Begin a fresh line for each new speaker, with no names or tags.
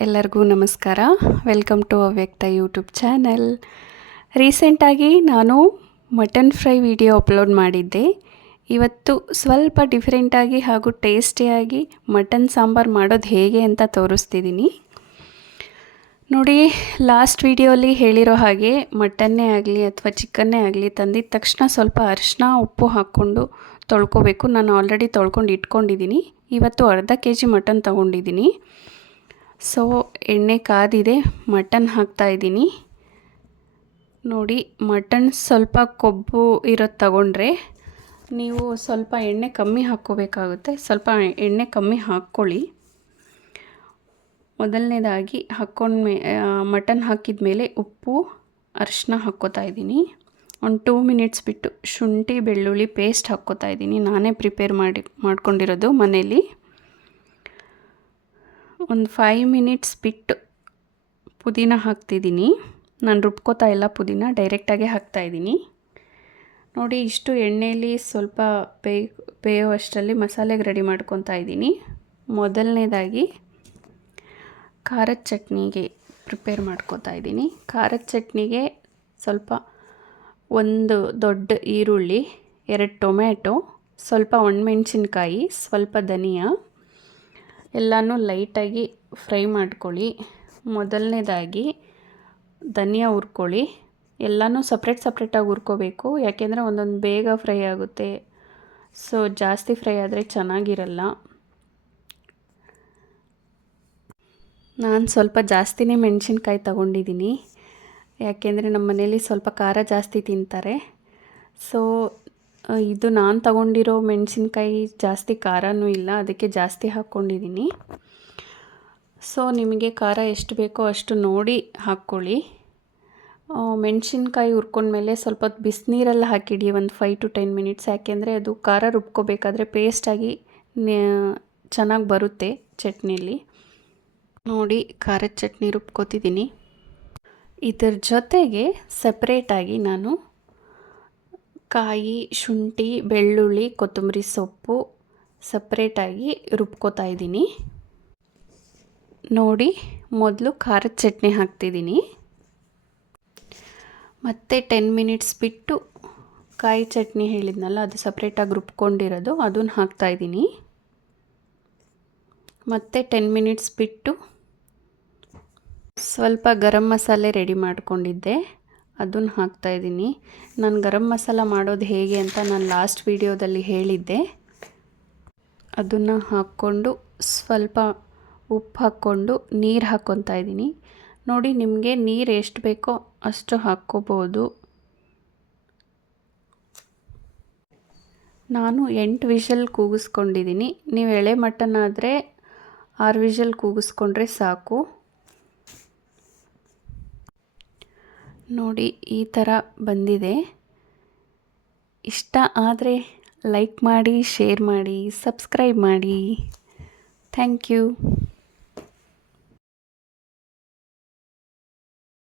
ಎಲ್ಲರಿಗೂ ನಮಸ್ಕಾರ. Welcome to Avyakta YouTube channel ರೀಸೆಂಟಾಗಿ ನಾನು ಮಟನ್ ಫ್ರೈ ವಿಡಿಯೋ ಅಪ್ಲೋಡ್ ಮಾಡಿದ್ದೆ. ಇವತ್ತು ಸ್ವಲ್ಪ ಡಿಫ್ರೆಂಟಾಗಿ ಹಾಗೂ ಟೇಸ್ಟಿಯಾಗಿ ಮಟನ್ ಸಾಂಬಾರು ಮಾಡೋದು ಹೇಗೆ ಅಂತ ತೋರಿಸ್ತಿದ್ದೀನಿ. ನೋಡಿ ಲಾಸ್ಟ್ ವಿಡಿಯೋಲಿ ಹೇಳಿರೋ ಹಾಗೆ ಮಟನ್ನೇ ಆಗಲಿ ಅಥವಾ ಚಿಕನ್ನೇ ಆಗಲಿ ತಂದಿದ ತಕ್ಷಣ ಸ್ವಲ್ಪ ಅರಿಶಿನ ಉಪ್ಪು ಹಾಕ್ಕೊಂಡು ತೊಳ್ಕೊಬೇಕು. ನಾನು ಆಲ್ರೆಡಿ ತೊಳ್ಕೊಂಡು ಇಟ್ಕೊಂಡಿದ್ದೀನಿ. ಇವತ್ತು ಅರ್ಧ ಕೆ ಜಿ ಮಟನ್ ತೊಗೊಂಡಿದ್ದೀನಿ. ಸೊ, ಎಣ್ಣೆ ಕಾದಿದೆ, ಮಟನ್ ಹಾಕ್ತಾಯಿದ್ದೀನಿ ನೋಡಿ, ಮಟನ್ ಸ್ವಲ್ಪ ಕೊಬ್ಬು ಇರೋದು ತಗೊಂಡ್ರೆ ನೀವು ಸ್ವಲ್ಪ ಎಣ್ಣೆ ಕಮ್ಮಿ ಹಾಕ್ಕೋಬೇಕಾಗುತ್ತೆ. ಸ್ವಲ್ಪ ಎಣ್ಣೆ ಕಮ್ಮಿ ಹಾಕ್ಕೊಳ್ಳಿ. ಮೊದಲನೇದಾಗಿ ಹಾಕ್ಕೊಂಡ್ಮೇ ಮಟನ್ ಹಾಕಿದ ಮೇಲೆ ಉಪ್ಪು ಅರಿಶಿನ ಹಾಕ್ಕೋತಾ ಇದ್ದೀನಿ. ಒಂದು ಟೂ ಮಿನಿಟ್ಸ್ ಬಿಟ್ಟು ಶುಂಠಿ, ಬೆಳ್ಳುಳ್ಳಿ ಪೇಸ್ಟ್ ಹಾಕ್ಕೋತಾ ಇದ್ದೀನಿ. ನಾನೇ ಪ್ರಿಪೇರ್ ಮಾಡಿ, ಮಾಡ್ಕೊಂಡಿರೋದು ಮನೇಲಿ. ಒಂದು ಫೈವ್ ಮಿನಿಟ್ಸ್ ಬಿಟ್ಟು ಪುದೀನ ಹಾಕ್ತಿದ್ದೀನಿ. ನಾನು ರುಬ್ಕೋತಾ ಇಲ್ಲ ಪುದೀನ ಡೈರೆಕ್ಟಾಗೆ ಹಾಕ್ತಾಯಿದ್ದೀನಿ ನೋಡಿ, ಇಷ್ಟು ಎಣ್ಣೆಯಲ್ಲಿ ಸ್ವಲ್ಪ ಬೇಯ ಬೇಯೋ ಅಷ್ಟರಲ್ಲಿ ಮಸಾಲೆಗೆ ರೆಡಿ ಮಾಡ್ಕೊತಾ ಇದ್ದೀನಿ. ಮೊದಲನೇದಾಗಿ ಖಾರದ ಚಟ್ನಿಗೆ ಪ್ರಿಪೇರ್ ಮಾಡ್ಕೋತಾ ಇದ್ದೀನಿ. ಖಾರದ ಚಟ್ನಿಗೆ ಸ್ವಲ್ಪ ಒಂದು ದೊಡ್ಡ ಈರುಳ್ಳಿ, ಎರಡು ಟೊಮ್ಯಾಟೊ, ಸ್ವಲ್ಪ ಒಣಮೆಣ್ಸಿನ್ಕಾಯಿ, ಸ್ವಲ್ಪ ಧನಿಯಾ ಎಲ್ಲನೂ ಲೈಟಾಗಿ ಫ್ರೈ ಮಾಡ್ಕೊಳ್ಳಿ. ಮೊದಲನೇದಾಗಿ ಧನಿಯಾ ಹುರ್ಕೊಳ್ಳಿ. ಎಲ್ಲನೂ ಸಪ್ರೇಟ್ ಸಪ್ರೇಟಾಗಿ ಹುರ್ಕೋಬೇಕು. ಯಾಕೆಂದರೆ ಒಂದೊಂದು ಬೇಗ ಫ್ರೈ ಆಗುತ್ತೆ. ಸೊ, ಜಾಸ್ತಿ ಫ್ರೈ ಆದರೆ ಚೆನ್ನಾಗಿರಲ್ಲ. ನಾನು ಸ್ವಲ್ಪ ಜಾಸ್ತಿನೇ ಮೆಣಸಿನ್ಕಾಯಿ ತಗೊಂಡಿದ್ದೀನಿ. ಯಾಕೆಂದರೆ ನಮ್ಮ ಮನೇಲಿ ಸ್ವಲ್ಪ ಖಾರ ಜಾಸ್ತಿ ತಿಂತಾರೆ. ಸೊ ಇದು ನಾನು ತಗೊಂಡಿರೋ ಮೆಣಸಿನ್ಕಾಯಿ ಜಾಸ್ತಿ ಖಾರನೂ ಇಲ್ಲ, ಅದಕ್ಕೆ ಜಾಸ್ತಿ ಹಾಕ್ಕೊಂಡಿದ್ದೀನಿ ಸೊ ನಿಮಗೆ ಖಾರ ಎಷ್ಟು ಬೇಕೋ ಅಷ್ಟು ನೋಡಿ ಹಾಕ್ಕೊಳ್ಳಿ. ಮೆಣಸಿನ್ಕಾಯಿ ಹುರ್ಕೊಂಡ್ಮೇಲೆ ಸ್ವಲ್ಪ ಹೊತ್ತು ಬಿಸಿನೀರಲ್ಲಿ ಹಾಕಿಡಿ, ಒಂದು ಫೈವ್ ಟು ಟೆನ್ ಮಿನಿಟ್ಸ್ ಯಾಕೆಂದರೆ ಅದು ಖಾರ ರುಬ್ಕೋಬೇಕಾದ್ರೆ ಪೇಸ್ಟಾಗಿ ಚೆನ್ನಾಗಿ ಬರುತ್ತೆ ಚಟ್ನಿಲಿ. ನೋಡಿ, ಖಾರದ ಚಟ್ನಿ ರುಬ್ಕೋತಿದ್ದೀನಿ ಇದರ ಜೊತೆಗೆ ಸಪ್ರೇಟಾಗಿ ನಾನು ಕಾಯಿ, ಶುಂಠಿ, ಬೆಳ್ಳುಳ್ಳಿ, ಕೊತ್ತಂಬರಿ ಸೊಪ್ಪು ಸಪ್ರೇಟಾಗಿ ರುಬ್ಕೋತಾ ಇದ್ದೀನಿ. ನೋಡಿ, ಮೊದಲು ಖಾರದ ಚಟ್ನಿ ಹಾಕ್ತಿದ್ದೀನಿ. ಮತ್ತು ಟೆನ್ ಮಿನಿಟ್ಸ್ ಬಿಟ್ಟು ಕಾಯಿ ಚಟ್ನಿ ಹೇಳಿದ್ನಲ್ಲ, ಅದು ಸಪ್ರೇಟಾಗಿ ರುಬ್ಕೊಂಡಿರೋದು, ಅದನ್ನು ಹಾಕ್ತಾಯಿದ್ದೀನಿ ಮತ್ತು ಟೆನ್ ಮಿನಿಟ್ಸ್ ಬಿಟ್ಟು ಸ್ವಲ್ಪ ಗರಂ ಮಸಾಲೆ ರೆಡಿ ಮಾಡ್ಕೊಂಡಿದ್ದೆ. ಅದನ್ನು ಹಾಕ್ತಾಯಿದ್ದೀನಿ ನಾನು ಗರಂ ಮಸಾಲ ಮಾಡೋದು ಹೇಗೆ ಅಂತ ನಾನು ಲಾಸ್ಟ್ ವೀಡಿಯೋದಲ್ಲಿ ಹೇಳಿದ್ದೆ. ಅದನ್ನು ಹಾಕ್ಕೊಂಡು ಸ್ವಲ್ಪ ಉಪ್ಪು ಹಾಕ್ಕೊಂಡು ನೀರು ಹಾಕ್ಕೊತಾ ಇದ್ದೀನಿ. ನೋಡಿ ನಿಮಗೆ ನೀರು ಎಷ್ಟು ಬೇಕೋ ಅಷ್ಟು ಹಾಕ್ಕೋಬೋದು. ನಾನು ಎಂಟು ವಿಷಲ್ ಕೂಗಿಸ್ಕೊಂಡಿದ್ದೀನಿ. ನೀವು ಎಳೆ ಮಟನ್ ಆದರೆ ಆರು ವಿಷಲ್ ಕೂಗಿಸ್ಕೊಂಡ್ರೆ ಸಾಕು. ನೋಡಿ ಈ ಥರ ಬಂದಿದೆ. ಇಷ್ಟ ಆದರೆ ಲೈಕ್ ಮಾಡಿ ಶೇರ್ ಮಾಡಿ ಸಬ್ಸ್ಕ್ರೈಬ್ ಮಾಡಿ. Thank you